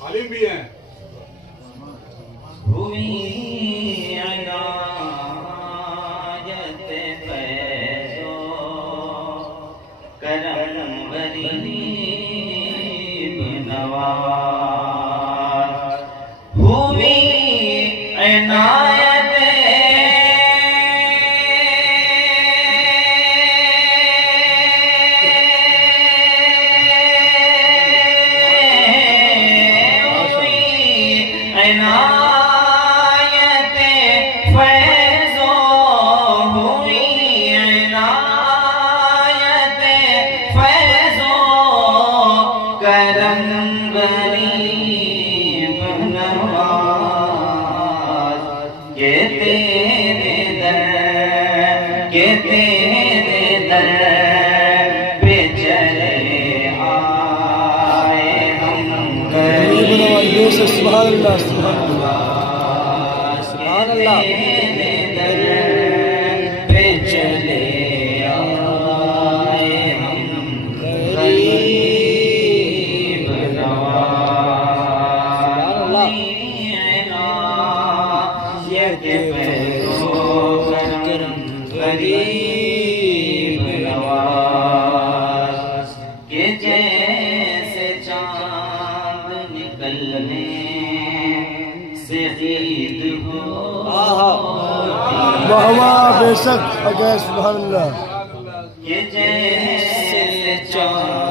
عالم بھی ہیں ہوئی عنایت فیض و کرم غریب نواز ہوئی عنایت سبحان اللہ سبحان اللہ سبحان اللہ چلے آئے ہم غریب نواز عنایت فیض و کرم غریب نواز کہ جیسے چاند نکلنے سے عید ہو واہ بے شک اجے سبحان اللہ کہ جیسے چاند